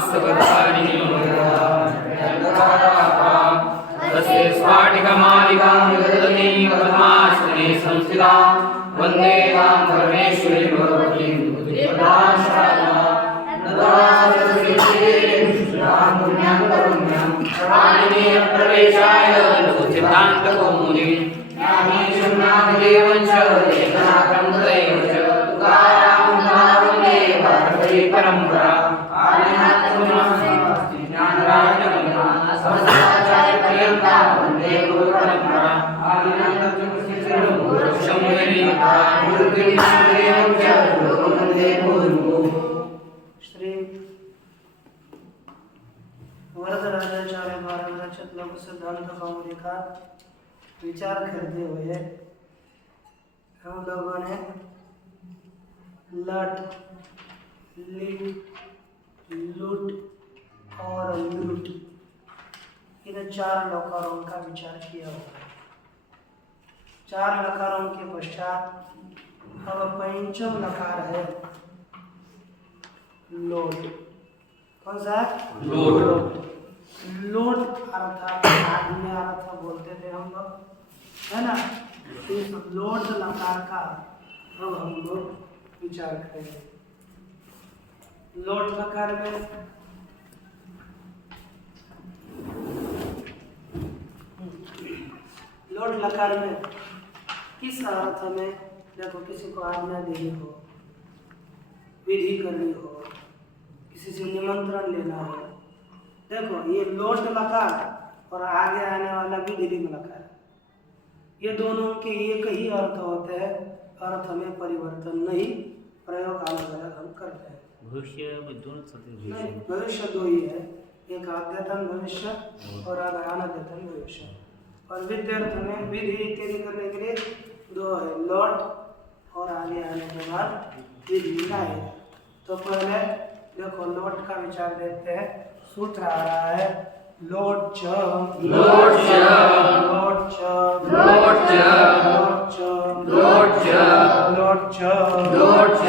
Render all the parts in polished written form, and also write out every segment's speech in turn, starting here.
पुस्तकधारिणी तस्य स्फाटिकमालिकां ददती पद्मासने संस्थितां वन्दे तां परमेश्वरीं भगवतीं प्रवेशाय सिद्धान्तकौमुदीं ज्ञानेशं नामदेवं च एकनाथं तथैव च तुकारां वन्दे भारती परम्परा समस्ताचार्यपर्यन्तां वन्दे गुरुपरम्परा श्री वरदराजाचार्य द्वारा रचित लोक सिद्धांत कौमुदी का विचार करते हुए हम लोगों ने लट, लिट, लुट और लूट इन चार लकारों का विचार किया हुआ है। चार लकारों के पश्चात अब पंचम लकार है लोट। कौन सा? लोट। लोट अर्थात आज्ञा अर्थ बोलते थे हम लोग, है ना। इस लोट लकार का अब हम लोग विचार करेंगे। लोट लकार में लोट लकार में किस अर्थ में, देखो किसी को आज्ञा देनी हो, विधि करनी हो, किसी से निमंत्रण लेना हो, देखो ये लोट लकार और आगे आने वाला विधिलिंग लकार, ये दोनों के एक ही अर्थ होते हैं, अर्थ में परिवर्तन नहीं, प्रयोग अलग अलग हम करते हैं। भविष्य में दोनों नहीं, भविष्य दो ही है, एक आद्यतन भविष्य और अनाद्यतन भविष्य। और विद्यार्थ में विधि इत्यादि करने के लिए दो है, लोट और आगे आने के बाद विधि है। तो पहले देखो लोट का विचार देखते हैं। सूत्र आ रहा है लोट च लोट च लोट च लोट च लोट च लोट च लोट च लोट च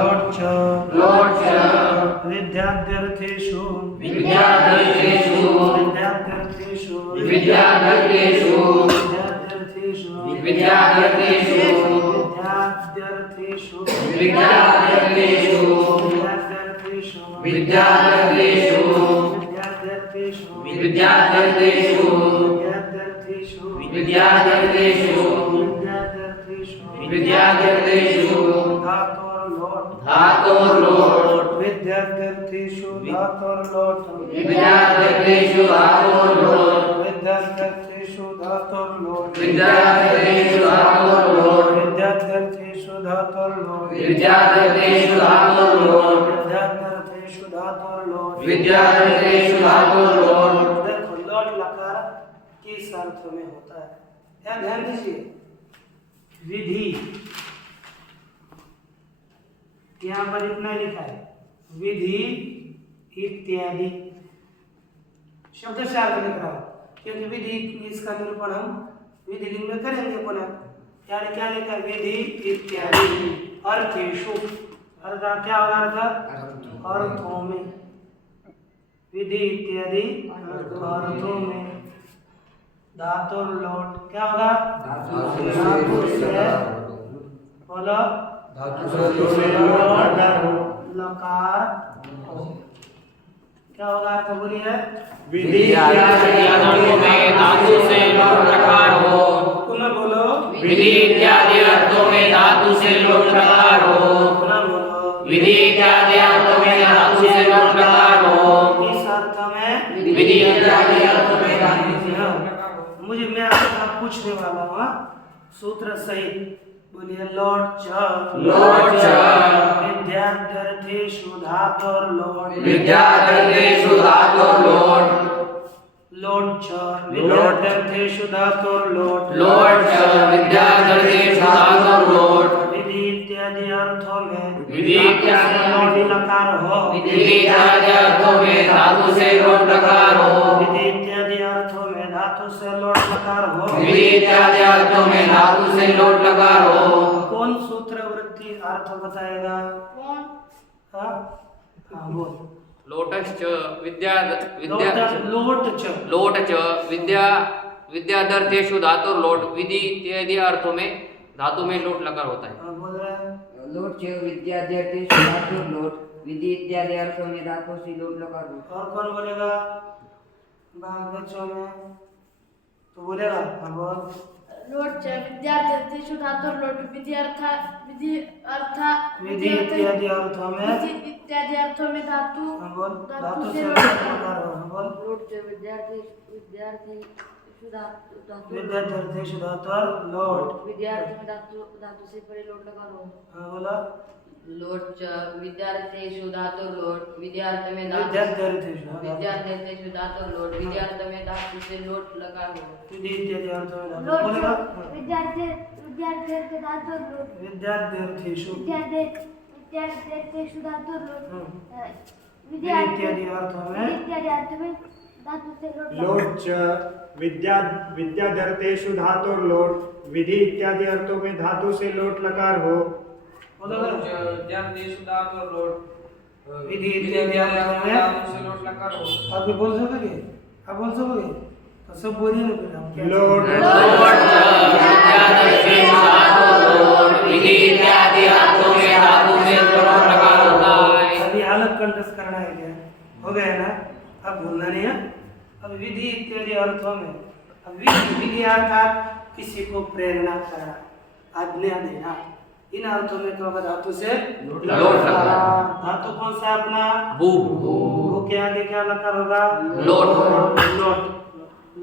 लोट च लोट च विद्यार्थेषु विद्यार्थेषु विद्यार्थेषु विद्यार्थेषु विद्यार्थेषु विद्यार्थेषु विद्यार्थेषु विद्यार्थेषु विद्यार्थेषु विद्यार्थेषु विद्यार्थेषु विद्यार्थेषु विद्यार्थेषु धातोर लोट विद्यार्थेषु धातोर लोट विद्यार्थेषु धातोर लोट विद्यार्थेषु धातोर लोट विद्यार्थेषु धातोर लोट विद्यार्थेषु धातोर लोट विद्यार्थेषु धातोर लोट विद्यार्थेषु धातोर लोट विद्यार्थेषु धातोर लोट। देखो लोट लकार किस अर्थ में होता है, या ध्यान दीजिए। विधि, यहाँ पर इतना लिखा है विधि इत्यादि, शब्द से अर्थ लिख रहा हूँ क्योंकि विधि इसका निरूपण हम विधि लिंग में करेंगे पुनः। यानी क्या लिखा है? विधि इत्यादि अर्थेषु, अर्थ क्या होगा? अर्थ अर्थों में, विधि इत्यादि अर्थों में। धातुर लोट क्या होगा? धातु से बोलो लकार क्या होगा? अर्थ बोलिए विधि इत्यादि अर्थों में धातु से लोट लकार हो। पुनः बोलो विधि इत्यादि अर्थों में धातु से लोट लकार हो। पुनः बोलो विधि इत्यादि अर्थों में धातु से लोट लकार हो। इस अर्थ में विधि इत्यादि अर्थों में मुझे मैं आपसे पूछने वाला हूँ सूत्र सहित, बोलिए लोट च विद्यार्थेषु धातोर लोट विद्यार्थेषु धातोर लोट लोट च विद्यार्थेषु धातोर लोट विद्यार्थेषु धातोर लोट विधि इत्यादि अर्थों में विधि इत्यादि लोट लकार हो। विधि इत्यादि अर्थों में धातु से लोट लकार हो। विधि इत्यादि अर्थों में धातु से लोट लकार हो। विधि इत्यादि अर्थों में धातु से लोट लकार हो। कौन सूत्र वृत्ति अर्थ बताएगा? कौन? हाँ बोल। लोटश्च विद्या लोट लोट च विद्या विद्यादर्थेषु धातुर्लोट विधि इत्यादि अर्थों में धातु में लोट लकार होता है। हाँ, बोल रहा है लोट च विद्यार्थेषु धातु लोट विधि इत्यादि अर्थों में धातु से लोट लगा दो। और कौन बोलेगा बाग बच्चों में तो बोलेगा हाँ बोल लोट च विद्यार्थेषु धातुर्लोट विधि इत्यादि अर्थों में इत्यादि अर्थों में धातु हाँ बोल धातु से से लोट लकार हो हाँ बोल लोट च विद्यार्थेषु धातु विद्यार्थेषु धातुर लोट विद्यार्थी में धातु धातु से परे लोट लगा दो। हाँ बोला लोट च विद्यार्थेषु धातु लोट विद्यार्थी में धातु विद्यार्थेषु हाँ, विद्यार्थेषु धातु लोट विद्यार्थी में धातु से लोट लगा दो। विधि इत्यादि अर्थों में धातु लोट बोलेगा हाँ। विद्यार्थी धातुर्लोट विद्यार्थेषु विद्यार्थेषु धातुर्लोट हाँ। विधि विद्यार्थी इत्यादि अर्थों में इत्यादि अर्थों में धातु से लोट लोट च विद्याधर्तेषु धातुर्लोट विधि इत्यादि अर्थों में धातु से लोट लकार हो। बोलेगा विद्यादीषु धातुर्लोट विधि इत्यादि अर्थों में से लोट लकार हो। आप भी बोल सकोगे आप बोल सकोगे तो सब बोलिए ना फिर हम क्या लोट विद्यादीषु धातुर्लोट विधि इत्यादि अर्थों में धातु में लोट लकार होता है। अभी अलग कंठस्थ करना है क्या हो गया ना अब भूलना नहीं है। अब विधि इत्यादि अर्थों में अब विधि अर्थात किसी को प्रेरणा करना आज्ञा देना इन अर्थों में क्या होगा धातु से लोट लकार। धातु कौन सा है अपना भू भू के आगे क्या लकार होगा लोट लोट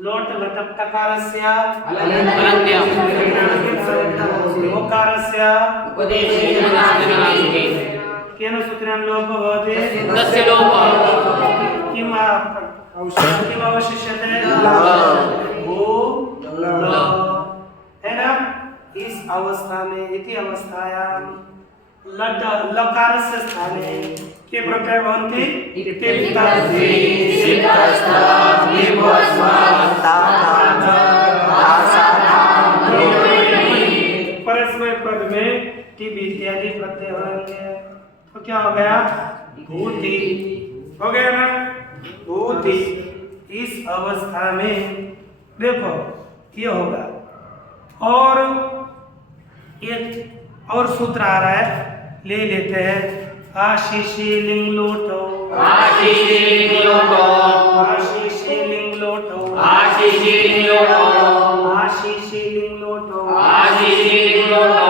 लोट घटक टकारस्य अलन्त्यम ओकारस्य उपदेशेन केन सूत्रेण लोपो भवति तस्य लोपः किम अवशिष्यते भू ल है ना। इस अवस्था में इति अवस्थायां लट लकारस्य स्थाने के प्रत्यय भवन्ति तिप्तस्ति सिद्धस्तात् निभस्मात् परस्मै पद में टिप इत्यादि प्रत्यय होंगे तो क्या हो गया भूति हो गया ना भूति। इस अवस्था में देखो ये होगा और एक और सूत्र आ रहा है ले लेते हैं आशीषी लिंग लोटो आशीषी लिंग लोटो आशीषी लिंग लोटो आशीषी लिंग लोटो आशीषी लिंग लोटो आशीषी लिंग लोटो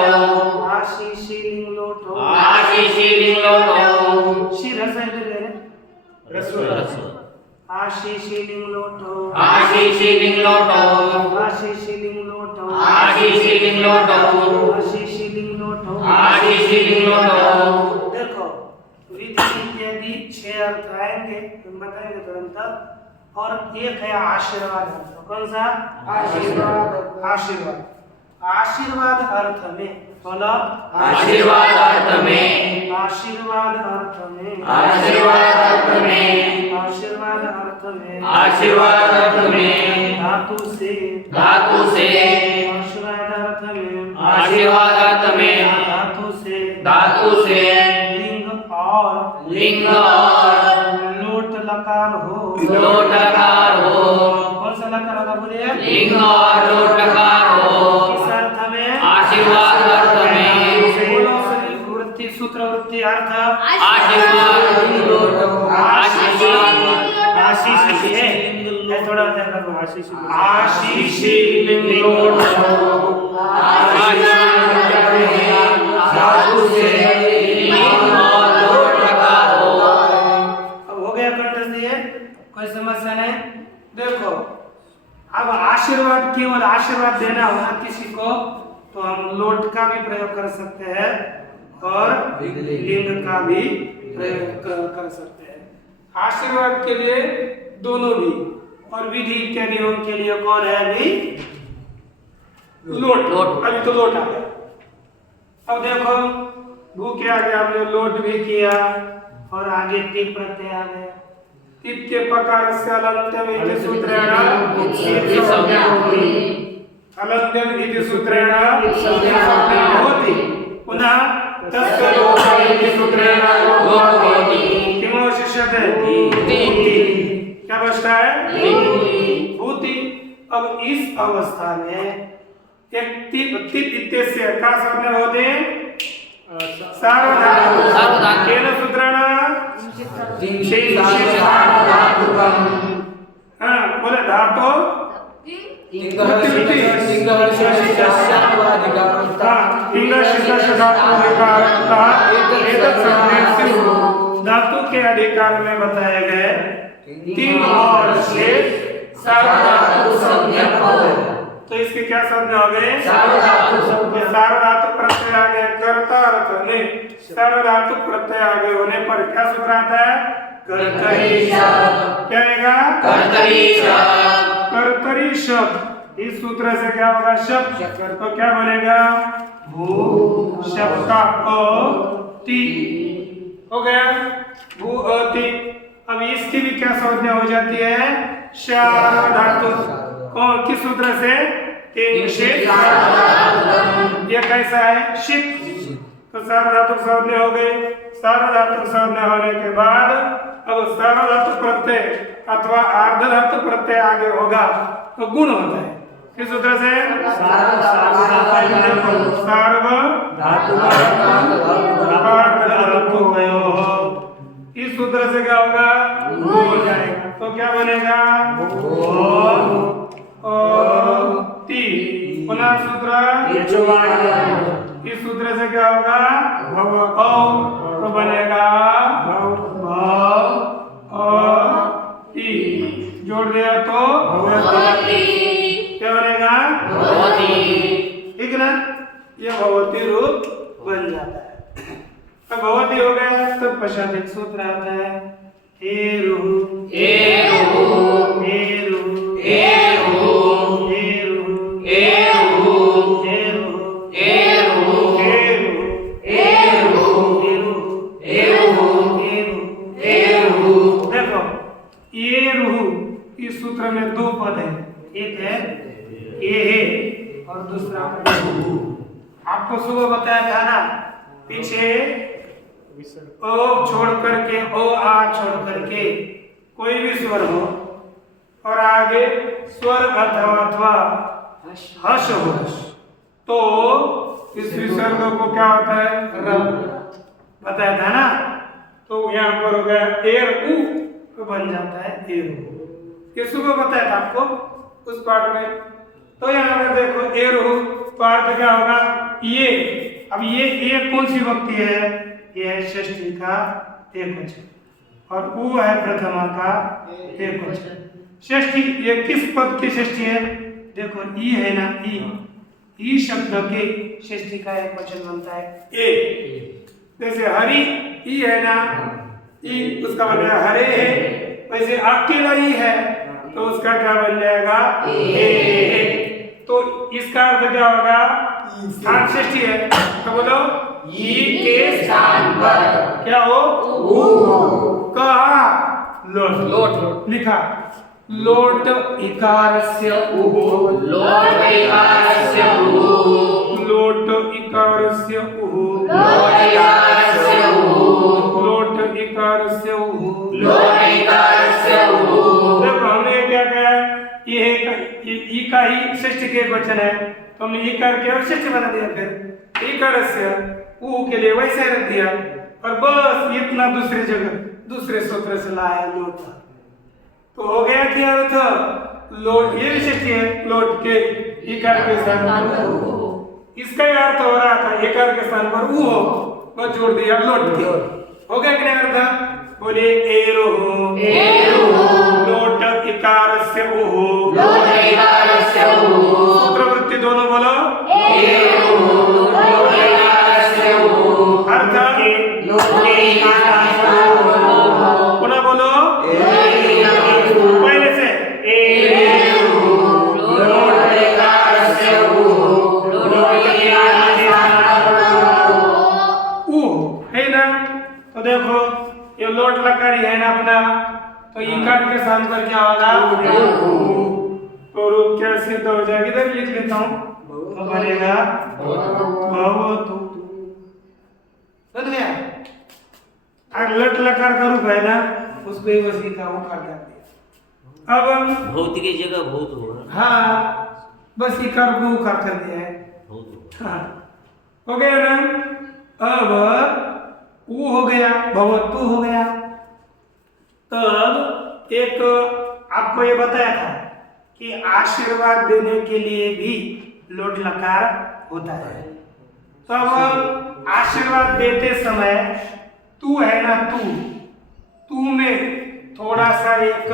आशीषी लिंग लोटो आशीषी लिंग लोटो शी रस है इधर रस्व आशीषी लिंग लोटो आशीषी लिंग लोटो आशीषी लिंग लोटो आशीषी लिंग लोटो आशीषी लिंग लोटो आशीषी लिंग लोटो। देखो विधि इत्यादि 6 अर्थ आएंगे हम बताएंगे तुरंत और एक है आशीर्वाद अर्थ कौन सा आशीर्वाद आशीर्वाद आशीर्वाद अर्थ में बोलो आशीर्वाद अर्थ में आशीर्वाद अर्थ में आशीर्वाद अर्थ में आशीर्वाद अर्थ में आशीर्वाद अर्थ में धातु से आशीर्वाद अर्थ में आशीर्वाद अर्थ में धातु से लिंग और लोट लकार हो लोट लकार हो। कौन सा लकार होगा बोलिए लिंग और लोट लकार हो किस अर्थ में आशीर्वाद अर्थ में बोलो सभी वृत्ति सूत्र वृत्ति अर्थ आशीर्वाद आशीर्वाद आशीष है थोड़ा ध्यान रखो आशीष लिंग लोट धातु से लिंग और लोट लकार हो। अब हो गया कंठस्थ ये कोई समस्या नहीं। देखो अब आशीर्वाद केवल आशीर्वाद देना होगा किसी को तो हम लोट का भी प्रयोग कर सकते हैं और लिंग का भी प्रयोग कर सकते हैं। आशीर्वाद के लिए दोनों भी और विधि इत्यादि के लिए कौन है अभी लोट अभी तो लोट आ गया। अब देखो भू के आगे हमने लोट भी किया और आगे टिप प्रत्यय आ गया। टिप के पकार से अलंत्यम इति सूत्रेण अलंत्यम इति सूत्रेण होति पुनः तस्य लोप इति सूत्रेण लोप भवति। किमवशिष्यते शब्द है भूति। क्या बचता है भूति। अब इस अवस्था में एक तिप इत्यस्य का संज्ञा होते सार्वधातुक सार्वधातुक। केन सूत्रेण बोले धातु धातु के अधिकार में बताए गए 3 और शेष सार्वधातुक संज्ञक हो गए। तो इसके क्या संज्ञा हो गए सार्वधातुक प्रत्यय आगे कर्ता अर्थ ने सार्वधातुक प्रत्यय आगे होने पर क्या सूत्र आता है कर्तरी शब्द। क्या आएगा कर्तरी शब्द। इस सूत्र से क्या होगा शब्द तो क्या बनेगा भू शब्द का अति हो गया भू अति। अब इसकी भी क्या संज्ञा हो जाती है सार्वधातुक। कौन किस सूत्र से ये कैसा है शित। तो सार्वधातुक संज्ञा हो गई। सार्वधातुक संज्ञा होने के बाद अब सार्वधातुक प्रत्यय अथवा अर्धधातुक प्रत्यय आगे होगा तो गुण होता है। किस सूत्र से इस सूत्र से क्या होगा हो जाएगा। तो क्या बनेगा ती। पुनः सूत्र इस सूत्र से क्या होगा तो बनेगा ती। जोड़ दिया तो क्या बनेगा ठीक ना। ये भगवती रूप बन जाता है। अब भगवती हो गया तो पश्चात एक सूत्र आता है इस सूत्र में 2 पद है। एक है ए और दूसरा आपको सुबह बताया था ना पीछे ओ छोड़ करके ओ आ छोड़ करके कोई भी स्वर हो और आगे स्वर अथवा हर्ष हो तो इस विसर्ग को क्या होता है बताया था ना। तो यहाँ पर हो गया एर उ तो बन जाता है एरू। ये सुबह बताया था आपको उस पाठ में। तो यहाँ पर देखो एरू तो अर्थ क्या होगा ये। अब ये कौन सी विभक्ति है ये है षष्ठी का एकवचन और उ है प्रथमा का एकवचन। षष्ठी ये किस पद की षष्ठी है देखो ई है ना ई शब्द के षष्ठी का एकवचन बनता है ए। जैसे हरि ई है ना ई उसका बन जाएगा हरे है। वैसे अकेला ई है तो उसका क्या बन जाएगा ए। तो इसका अर्थ क्या होगा स्थान षष्ठी है तो बोलो ई के स्थान पर क्या हो कहा लोट लिखा लोट इकारस्य उहो लोट इकारस्य उहो लोट इकारस्य उहो लोट इकारस्य उहो लोट इकारस्य उहो लोट इकारस्य उहो। देखो हमने क्या कहा ये ई का ही षष्ठी के वचन है तो हमने ई करके और षष्ठी बना दिया। फिर इकारस्य उ के लिए वैसे रख दिया और बस इतना दूसरी जगह दूसरे सूत्र से लाया लोट। तो हो गया क्या अर्थ लोट ये विशेषण है लोट के इकार के स्थान पर इसका अर्थ हो रहा था इकार के स्थान पर उ हो बस जोड़ दिया लोट के। हो गया क्या अर्थ बोले एरो लोट इकार से उहो लोट इकार से उहो। सूत्रवृत्ति दोनों बोलो एरो लोट इकार से उहो अर्थ लोट इकार से उहो। पुनः बोलो पहले से एरो लोट इकार से उहो लोट इकार से उहो है ना। तो देखो ये लोट लकारी है ना अपना तो इकार के स्थान पर क्या होगा तो रूप क्या सिद्ध हो जाएगा। इधर लिख लेता हूँ तो बनेगा भवतु। समझ गया और लट लकार का रूप है ना, उसको ही वसी का उखाड़ कर दिया। अब हम भौतिक की जगह भूत होगा। हाँ बस इकार को उखाड़ कर दिया है। भूत हाँ हो गया ना। अब वो हो गया, भवतु हो गया। तब एक आपको ये बताया था कि आशीर्वाद देने के लिए भी लोट लकार होता है। तो अब आशीर्वाद देते समय तू है ना, तू में थोड़ा सा एक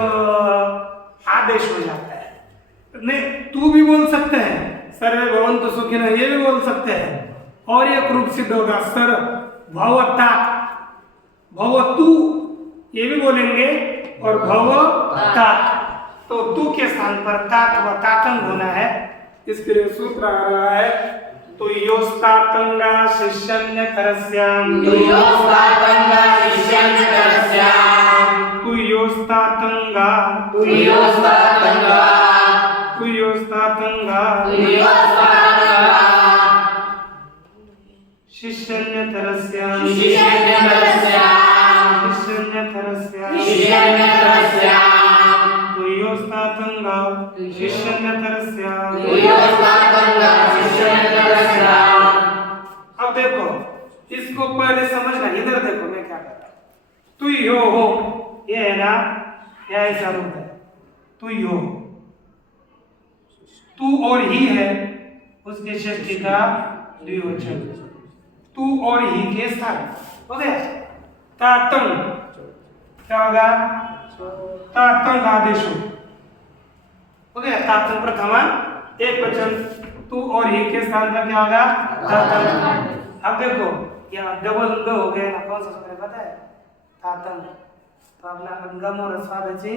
आदेश हो जाता है। नहीं, तू भी बोल सकते हैं, सर्वे भवन्तु सुखिनः, ये भी बोल सकते हैं। और एक रूप सिद्ध होगा सर भवता, भवतु ये भी बोलेंगे, और भवता तो तू के स्थान पर तात व तातंग होना है। इसके लिए सूत्र आ रहा है, तो योस्तातंगा शिष्यन्य करस्याम, तो योस्तातंगा शिष्यन्य करस्याम, तू योस्तातंगा, तो योस्तातंगा, तू योस्तातंगा, तो योस्तातंगा, शिष्यन्य तरस्याम, शिष्यन्य करस्याम, शिष्यन्य तरस्याम, शिष्यन्य करस्याम, तू योस्तातंगा, शिष्यन्य तरस्याम। तो योस्तातंगा शिष्यन्य करस्याम। अब देखो, इसको पहले समझना, इधर देखो मैं क्या कर रहा हूं। तू यो हो, ये है ना, क्या ऐसा होता है, तू यो, तू और ही है, उसके षष्ठी का द्विवचन, तू और ही के स्थान हो गया। तातंग क्या होगा, तातंग आदेश हो गया। तातंग प्रथमा एक वचन, तू और ही के स्थान पर क्या होगा, तातंग। अब देखो यहाँ डबल ग हो गया ना, कौन सा सूत्र है पता है, तातंग। तो अपना गम और स्वादची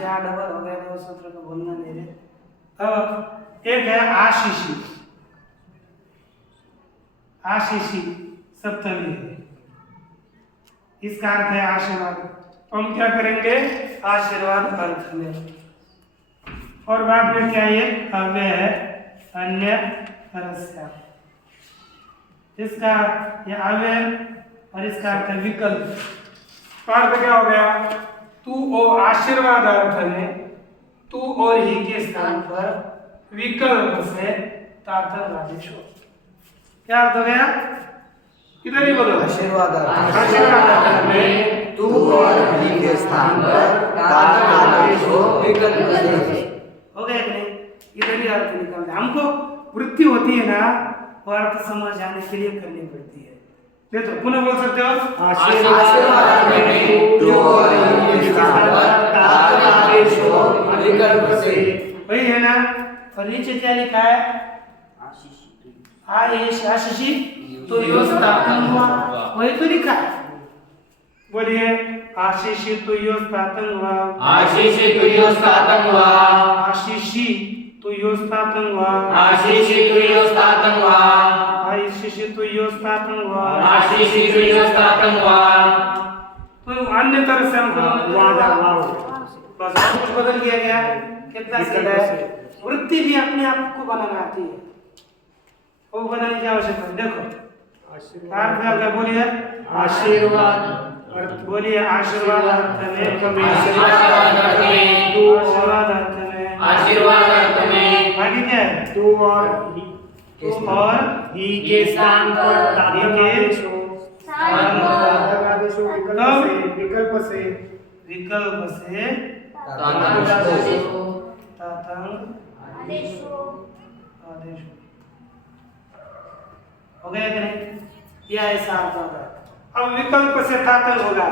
जहाँ डबल हो गया तो उस सूत्र को भूलना नहीं रे। अब एक है आशीषी, आशीषी सप्तमी, इसका अर्थ है आशीर्वाद। तो हम क्या करेंगे, आशीर्वाद अर्थ में, और बाद में क्या ये अव्यय है, अन्य परस्या, इसका ये अव्यय और इसका अर्थ है विकल्प। तो अर्थ क्या हो गया, तू और आशीर्वाद अर्थ में तू और ही के स्थान पर विकल्प से तातंग आदेश हो। क्या अर्थ हो गया, इधर ही बोलो, आशीर्वाद आशीर्वाद में तू और ही के स्थान पर तातंग आदेश हो विकल्प से। हो गया कि नहीं, इधर ही अर्थ निकलता है। हमको वृत्ति होती है ना, वो अर्थ समझ जाने के लिए करनी पड़ती है। देखो पुनः बोल सकते हो, आशीर्वाद में तू और ही के स्थान पर तातंग आदेश हो विकल्प से। वही है ना। और नीचे क्या लिखा है, आशीषी तो योस्तातंग हुआ, वही तो लिखा है। बोलिए, आशीषी तो योस्तातंग हुआ, आशीषी तो योस्तातंग हुआ, आशीषी तो योस्तातंग हुआ, आशीषी तो योस्तातंग हुआ, आशीषी तो योस्तातंग हुआ। आशीषी तो योस्तातंग हुआ। तो अन्य तरह से हमको बस और कुछ बदल दिया गया। कितना सीधा है, वृत्ति भी अपने आप को बनाना आती है, वो बनाने की आवश्यकता है। देखो अर्थ क्या है, बोलिए आशीर्वाद अर्थ, बोलिए आशीर्वाद अर्थ में, आशीर्वाद अर्थ में, तू आशीर्वाद अर्थ में, आशीर्वाद अर्थ में, बाकी क्या है, तू और ही के स्थान पर तातंग आदेश हो, तातंग आदेश हो विकल्प से, विकल्प से तातंग आदेश हो, तातंग आदेश हो गया कि नहीं, यह ऐसा अर्थ होगा। अब विकल्प से तातंग होगा,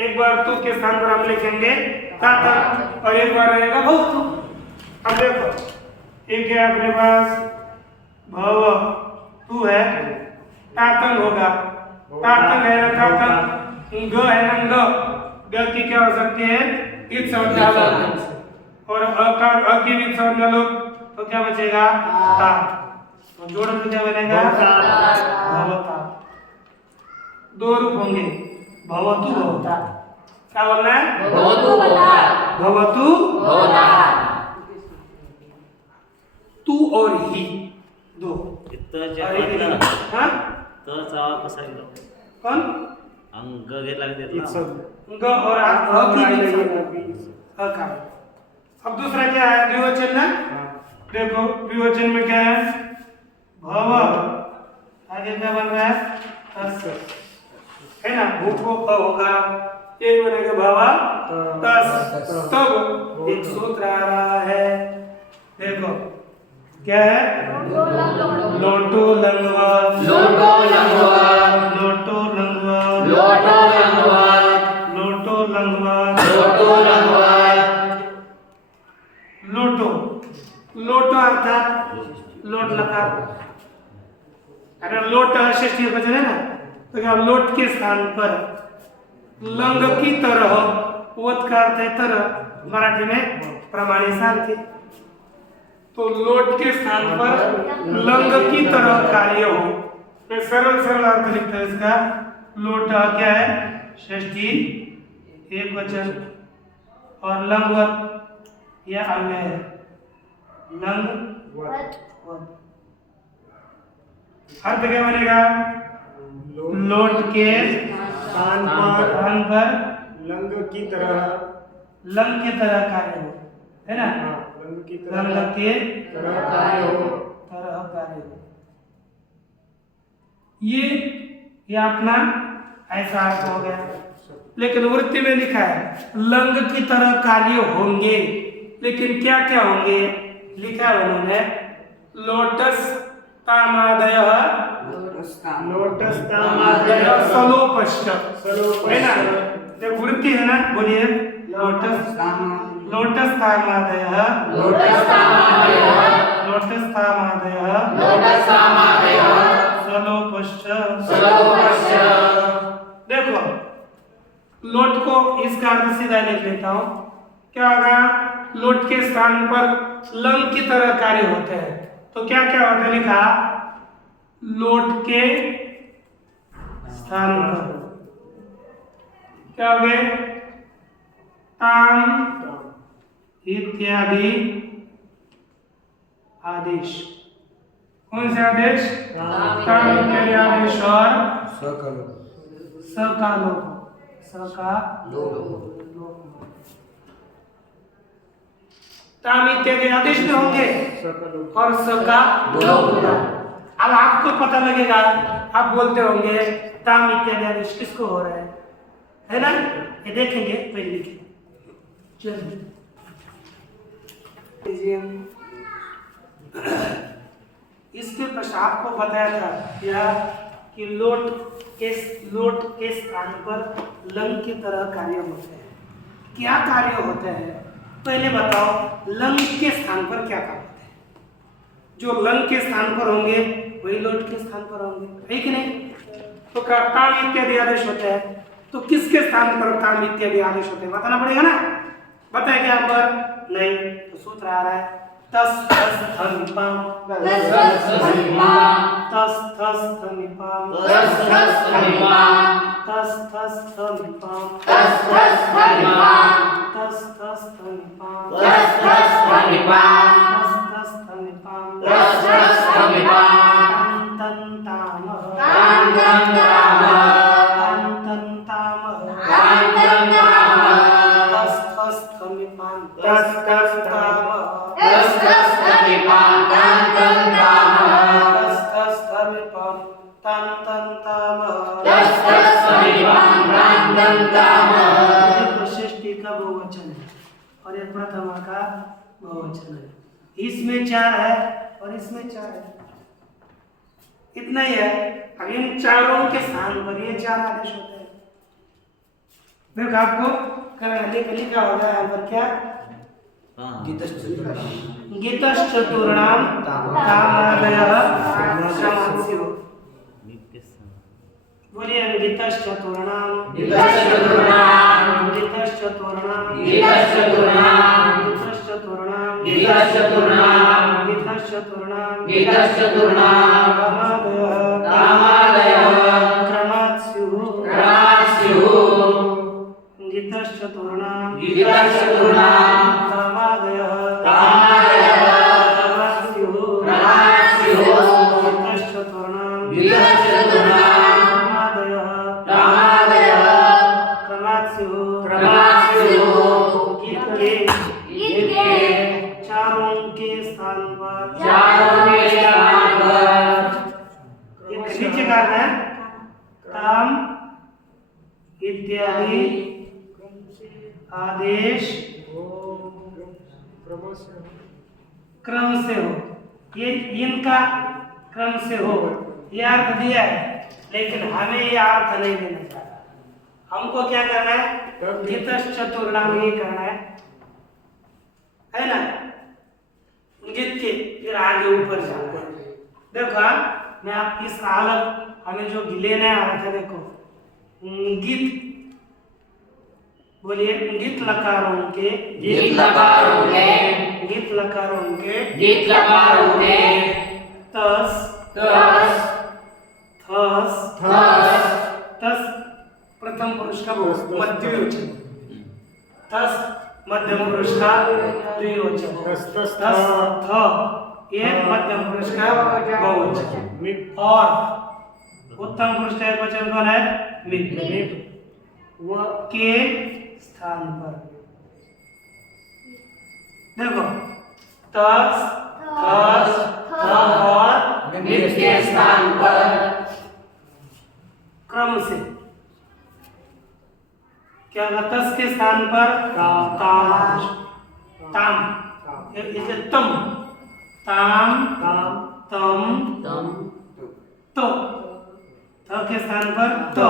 एक बार तू के स्थान पर हम लिखेंगे तातंग और एक बार रहेगा भवतु। अब देखो, एक है अपने पास भव, तू है, तातंग होगा, तातंग है ना, तातंग ग है ना, ग की क्या हो सकती है, इत शब्द, और अ की भी शब्द लो तो क्या बचेगा, ता, तो जोड़ में क्या बनेगा, भवता। दो रूप होंगे, भवतु भवता। क्या बोलना है, भवतु भवता, भवतु भवता, तू और ही, दो। इतना और एक- हाँ? तो कसा कौन, अंग घेतला की एक देतला. शब्द ग और अ की राहिलं भी गेलं की. अकार। अब दूसरा क्या है द्विवचन ना, हाँ. देखो द्विवचन में क्या है भव, आगे क्या बन रहा है तस, है ना, भू को प होगा, ये बनेगा भवा तस, तब एक सूत्र आ रहा है, देखो क्या है लोटो लंगवा, लोटो लंगवा, लोटो लंगवा, लोटो लंगवा, लोटो लंगवा, लोटो लंगवा, लोटो, लोटो अर्थात लोट लकार, अगर लोट षष्ठी वचन है ना, तो क्या लोट के स्थान पर लंग की तरह, वत का अर्थ है तरह, मराठी में प्रमाणी सारखे, तो लोट के स्थान पर लंग की तरह कार्य हो, मैं सरल सरल अर्थ लिखता है इसका, लोटा क्या है षष्ठी एक वचन, और लंगवत यह अन्य है, लंगवत, अर्थ क्या बनेगा लोट के स्थान पर स्थान पर लंग की तरह. लंग की तरह कार्य हो, है ना, हाँ, लंग की तरह लंग के तरह कार्य हो. तरह कार्य हो, ये अपना ऐसा अर्थ हो गया, लेकिन वृत्ति में लिखा है लंग की तरह कार्य होंगे, लेकिन क्या क्या होंगे लिखा है उन्होंने, लोटस तामादय, लोटस तामादय सलोपश्च, सलोपश्च. है ना, देखो वृत्ति है ना, बोलिए लोटस, लोटस तामादय, लोटस तामादय, लोटस तामादय, लोटस तामादय, सलोपश्च, सलोपश्च। देखो लोट को इसका अर्थ सीधा लिख लेता हूं, क्या होगा लोट के स्थान पर लंग की तरह कार्य होते हैं, तो क्या क्या होता है लिखा, लोट के स्थान पर क्या हो गए ताम इत्यादि आदेश, कौन से आदेश, ताम इत्यादि आदेश और सका लोप, सका ताम इत्यादि आदेश में होंगे और सका लोप। अब आपको पता लगेगा, आप बोलते होंगे ताम इत्यादि आदेश किसको हो रहा है ना, ये देखेंगे पहले लिखे, चलिए इसके पश्चात आपको बताया था क्या कि लोट के स्थान पर लंग की तरह कार्य होते हैं, क्या कार्य होते हैं पहले बताओ, लंग के स्थान पर क्या कार्य होते हैं, जो लंग के स्थान पर होंगे वही लोट के स्थान पर होंगे, है कि नहीं, तो ताम इत्यादि आदेश होते हैं, तो किसके स्थान पर ताम इत्यादि आदेश होते हैं बताना पड़ेगा ना, बताए क्या पर नहीं, तो सूत्र आ रहा है तस तस धनिपाम, तस तस धनिपाम, तस तस धनिपाम, तस तस धनिपाम, तस तस धनिपाम, तस तस धनिपाम, तस तस धनिपाम, तस तस धनिपाम, तस तस धनिपाम, तस तस धनिपाम, तन ताम, ताम ताम ताम, तन ताम, ताम ताम ताम, तस तस धनिपाम, तस तस ताम, तस तस धनिपाम, ताम ताम ताम, तस तस धनिपाम, तन ताम, तस तस धनिपाम, ताम ताम ताम। ये षष्ठी का बहुवचन है और ये प्रथमा का बहुवचन है, इसमें 4 है और इसमें 4 है, इतना ही है। अब इन चारों के स्थान पर ये 4 आदेश होते हैं, देखो आपको लिखा होगा यहाँ पर क्या, गीतश्चतुर्णाम कामादयः समास्यो, बोलिए गीतश्चतुर्णाम, गीतश्चतुर्णाम, गीतश्चतुर्णाम, गीतश्चतुर्णाम, गीतश्चतुर्णाम, गीतश्चतुर्णाम, गीतश्चतुर्णाम, गीतश्चतुर्णाम, कामादयः क्रमात् स्युः, क्रमात् स्युः, गीतश्चतुर्णाम, गीतश्चतुर्णाम, कामादयः कामादयः क्रमात् स्युः, क्रमात् स्युः, गीतश्चतुर्णाम, गीतश्चतुर्णाम, कामादयः कामादयः त्रमास्यो गीत के चारों के स्थान पर एक नीचे का है ताम इत्यादि आदेश क्रम से हो। ये इनका क्रम से हो, ये अर्थ दिया है, लेकिन हमें ये अर्थ नहीं देना चाहता। हमको क्या करना है? गीतश चतुर्णाम ये करना है ना? गीत के फिर आगे ऊपर जाना है। देखो मैं आप इस हालत हमें जो लेने आ रहा था, देखो गीत बोलिए गीत लकारों के तस थस तस प्रथम पुरुष का मध्यवचन, तस मध्यम पुरुष का द्विवचन, तस थ ये मध्यम पुरुष का बहुवचन, और उत्तम पुरुष का एकवचन कौन है? मित। व के स्थान पर देखो तस थस और मित के स्थान पर क्रम से क्या होगा? तस के स्थान पर ताम इसे तम ताम तम तो थ के स्थान पर तो,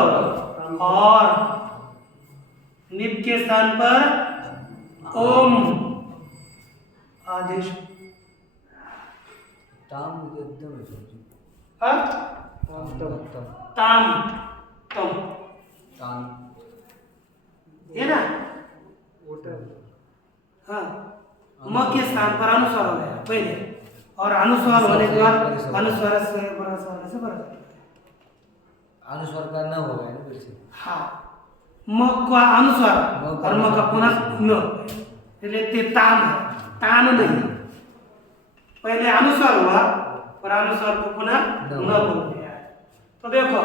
और निप के स्थान पर ओम आदेश। हाँ? ताम तम ये ना, हाँ म के स्थान पर अनुस्वार हो गया पहले, और अनुस्वार होने के बाद अनुस्वार से बराबर अनुस्वार करना होगा ना फिर से। हाँ म का अनुस्वार और म का पुनः न, इसलिए ते तान है, तान नहीं। पहले अनुस्वार हुआ और अनुस्वार को पुनः न बोल दिया है। तो देखो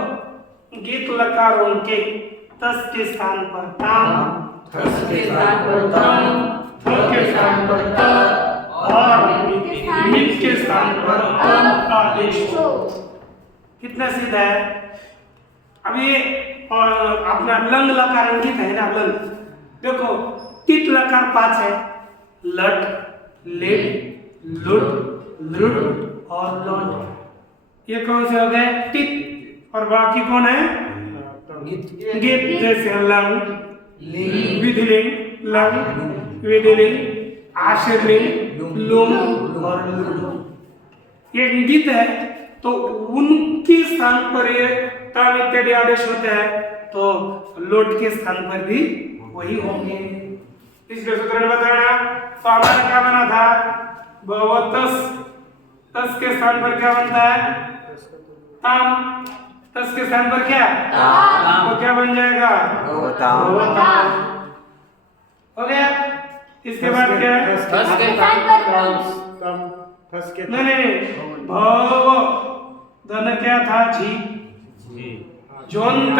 गीत लकारों के तस के स्थान पर ताम, थस के स्थान पर तम, थ के स्थान पर त, और मित के स्थान पर तम आदेश। कितना सीधा है? अब ये और अपना लंग लकार अंकित है ना, लंग देखो तित लकार 5 है, लट लिट लुट लुट और लॉट, ये कौन से हो गए? तित। और बाकी कौन है? गीत जैसे लंग विधिलिंग लंग विधिलिंग आश्रयलिंग लुम और लुम। ये गीत है तो उनके स्थान पर ये ताम इत्यादि आदेश होते हैं, तो लोट के स्थान पर भी वही होंगे। इसलिए सूत्र ने बताया तो हमारा क्या बना था? भवतस, तस के स्थान पर क्या बनता है? ताम। तस के स्थान पर क्या? तो क्या बन जाएगा? भवताम। हो गया। इसके बाद क्या है? नहीं भव धन क्या था? जी जोंत।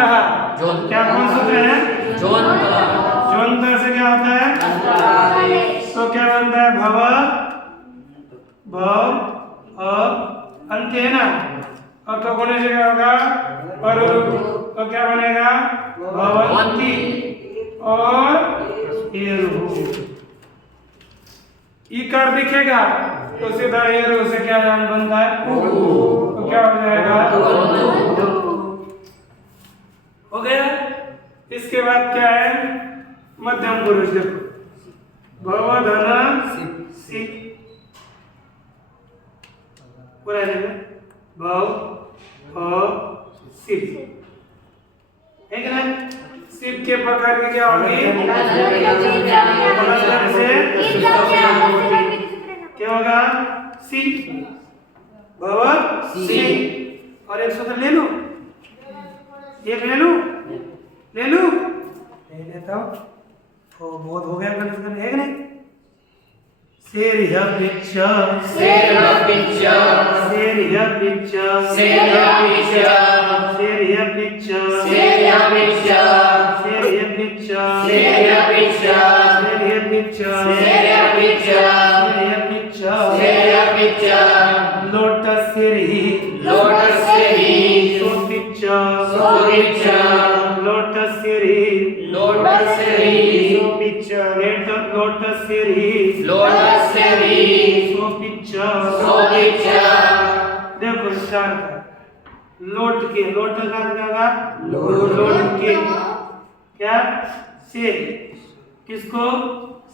क्या कौन सूत्र है? जोंत से क्या होता है? तो क्या बनता है? भव भव अंत है ना, और तो होने से क्या होगा? पर तो क्या बनेगा? भवंती और इकार दिखेगा तो सीधा एरो से क्या नाम बनता है? तो क्या हो जाएगा? हो गया। इसके बाद क्या है? मध्यम पुरुष देखो भव धन सिप पूरा जगह भव सिप है कि नहीं? सिप के प्रकार के क्या होगी? क्या होगा? सी भव सी। और एक सूत्र ले लूं, एक ले लूं, ले लेता हूं। तो बहुत हो गया कंडीशन है कि नहीं? सेरिया पिक्चर सेरिया पिक्चर सेरिया पिक्चर सेरिया पिक्चर सेरिया पिक्चर सेरिया पिक्चर सेरिया पिक्चर सेर्यपिच्च सेर्यपिच्च सेर्यपिच्च सेर्यपिच्च सेर्यपिच्च लोटस्य हि लोटस्य हि सोपिच्च सोपिच्च लोटस्य हि लोटस्य हि सोपिच्च लोटस्य हि लोटस्य हि सोपिच्च सोपिच्च देखो स्टार्ट लोट के लोट का क्या होगा लोट के क्या से किसको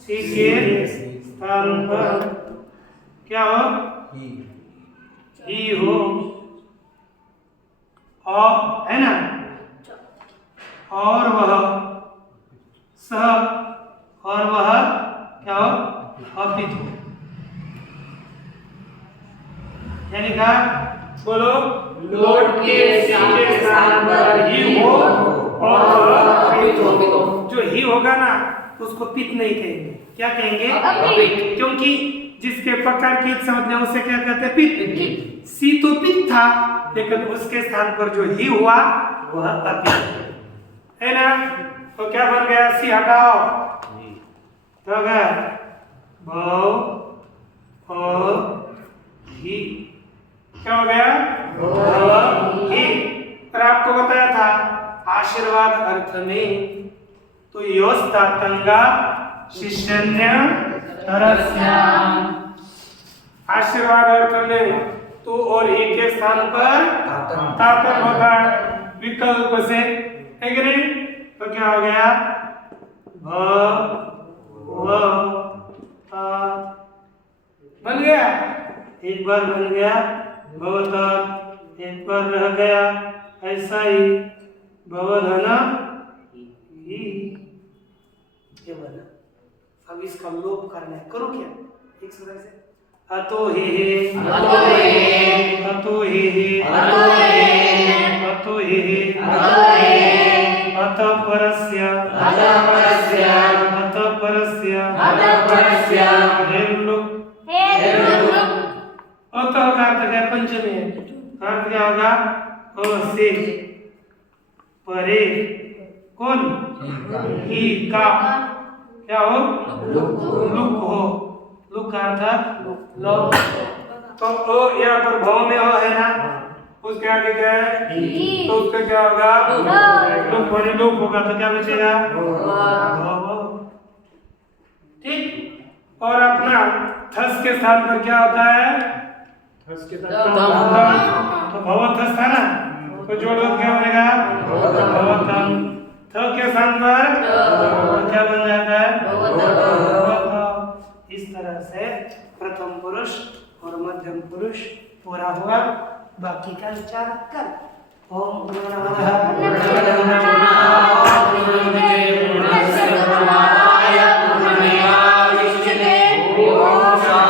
सी के स्थान पर क्या हो ही हो और है ना और वह सह और वह क्या हो अपित हो यानी कहा बोलो लोट के स्थान पर ही हो और अपित हो। जो ही होगा ना उसको पित नहीं कहेंगे क्या कहेंगे अपित। क्योंकि जिसके प्रकार की समझ लें उसे क्या कहते हैं पित सी तो पित था लेकिन उसके स्थान पर जो ही हुआ वह अपित है ना तो क्या बन गया सी हटाओ तो गया भव और ही क्या हो गया ही और आपको बताया था आशीर्वाद अर्थ में तो योस्तातंगा शिष्यन्य तरस्याम आशीर्वाद अर्थ में तू और ही के स्थान पर तातन होता है विकल्प से है कि नहीं तो क्या हो गया भ व ता बन गया एक बार बन गया भवता एक बार रह गया ऐसा ही भवधन ही ये बना अब इसका लोप करना है करो क्या एक तरह से अतो हे अतो हे अतो हे अतो हे अतो हे अतो हे अत परस्य अतः परस्य अत परस्य अतः परस्य हेर्लुक अत का अर्थ क्या है? पंचमी है अर्थ क्या होगा अ से परे कौन ही का क्या हो लुक हो लुक का अर्थ लोक तो ओ यहाँ पर भाव में हो है ना उसके आगे क्या है तो उसका क्या होगा लुक होने लुक होगा तो क्या बचेगा भव। ठीक और अपना थस के स्थान पर क्या होता है थस के तो भवथस था ना तो जोड़ दो क्या बनेगा भवतम थ के स्थान पर क्या बन जाता है भवत। इस तरह से प्रथम पुरुष और मध्यम पुरुष पूरा हुआ बाकी का विचार कर ओम पूर्णमदः पूर्णमिदं